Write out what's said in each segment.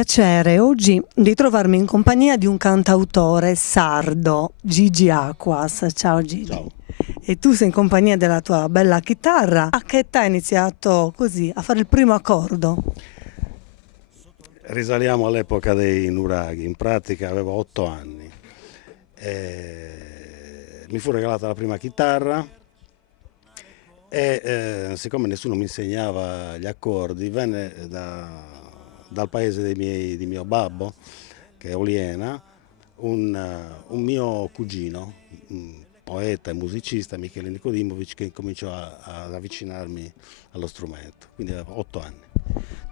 piacere oggi di trovarmi in compagnia di un cantautore sardo, Gigi Aquas. Ciao Gigi. Ciao. E tu sei in compagnia della tua bella chitarra. A che età hai iniziato così a fare il primo accordo? Risaliamo all'epoca dei nuraghi, in pratica avevo 8 anni. Mi fu regalata la prima chitarra e siccome nessuno mi insegnava gli accordi, venne dal paese di mio babbo, che è Oliena, un mio cugino, un poeta e musicista, Michele Nicodimovic, che cominciò ad avvicinarmi allo strumento, quindi avevo 8 anni.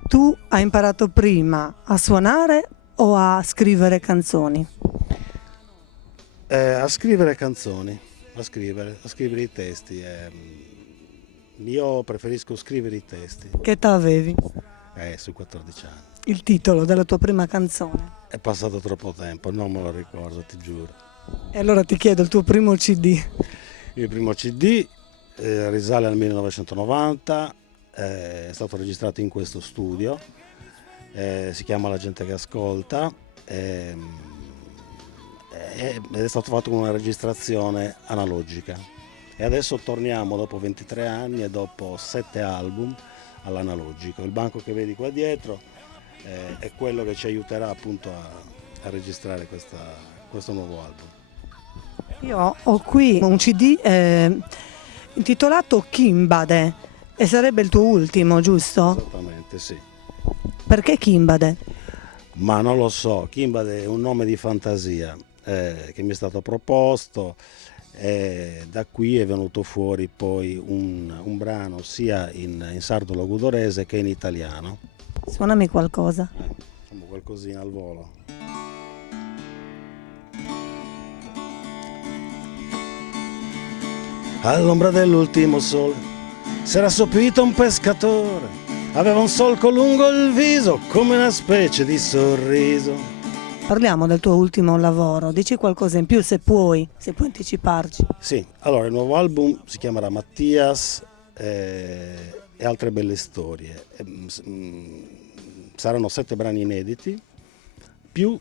Tu hai imparato prima a suonare o a scrivere canzoni? A scrivere canzoni, a scrivere i testi. Io preferisco scrivere i testi, Che età avevi? sui 14 anni. Il titolo della tua prima canzone? È passato troppo tempo, non me lo ricordo, ti giuro. E allora ti chiedo il tuo primo CD. Il mio primo CD risale al 1990, è stato registrato in questo studio, si chiama La gente che ascolta, ed è stato fatto con una registrazione analogica. E adesso torniamo dopo 23 anni e dopo 7 album all'analogico. Il banco che vedi qua dietro è quello che ci aiuterà appunto a registrare questo nuovo album. Io ho qui un CD intitolato Kimbade e sarebbe il tuo ultimo, giusto? Esattamente, sì. Perché Kimbade? Ma non lo so, Kimbade è un nome di fantasia che mi è stato proposto e da qui è venuto fuori poi un brano sia in sardo logudorese che in italiano. Suonami qualcosa. Facciamo qualcosina al volo. All'ombra dell'ultimo sole s'era sopito un pescatore, aveva un solco lungo il viso come una specie di sorriso. Parliamo del tuo ultimo lavoro, dici qualcosa in più se puoi anticiparci. Sì, allora il nuovo album si chiamerà Mattias e altre belle storie. Saranno 7 brani inediti più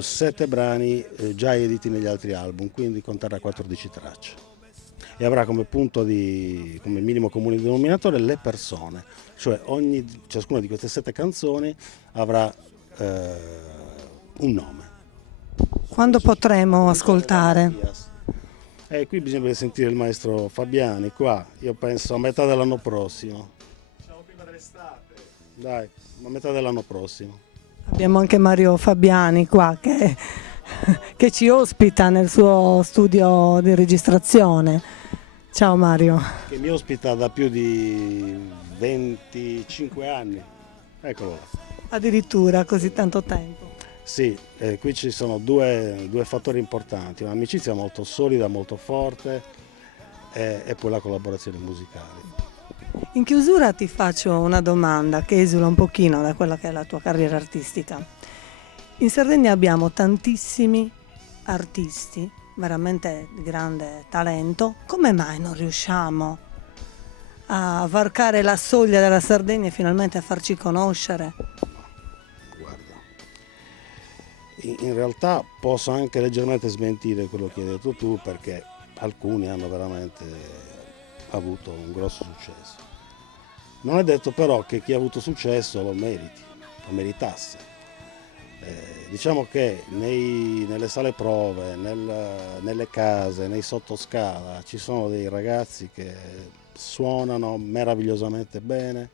7 brani già editi negli altri album, quindi conterrà 14 tracce. E avrà come come minimo comune denominatore le persone, cioè ciascuna di queste 7 canzoni avrà un nome. Quando potremo ascoltare? Qui bisogna sentire il maestro Fabiani, qua, io penso a metà dell'anno prossimo. Siamo prima dell'estate. Dai, a metà dell'anno prossimo. Abbiamo anche Mario Fabiani qua che ci ospita nel suo studio di registrazione. Ciao Mario. Che mi ospita da più di 25 anni. Eccolo là. Addirittura così tanto tempo. Sì, qui ci sono due fattori importanti, un'amicizia molto solida, molto forte e poi la collaborazione musicale. In chiusura ti faccio una domanda che esula un pochino da quella che è la tua carriera artistica. In Sardegna abbiamo tantissimi artisti, veramente di grande talento. Come mai non riusciamo a varcare la soglia della Sardegna e finalmente a farci conoscere? In realtà posso anche leggermente smentire quello che hai detto tu, perché alcuni hanno veramente avuto un grosso successo. Non è detto però che chi ha avuto successo lo meritasse. Diciamo che nelle sale prove, nelle case, nei sottoscala ci sono dei ragazzi che suonano meravigliosamente bene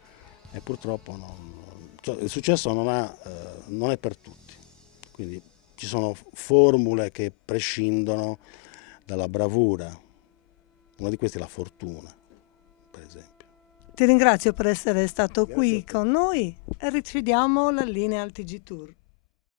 e purtroppo il successo non è per tutti. Quindi ci sono formule che prescindono dalla bravura, una di queste è la fortuna, per esempio. Ti ringrazio per essere stato qui con noi e riceviamo la linea al TG Tour.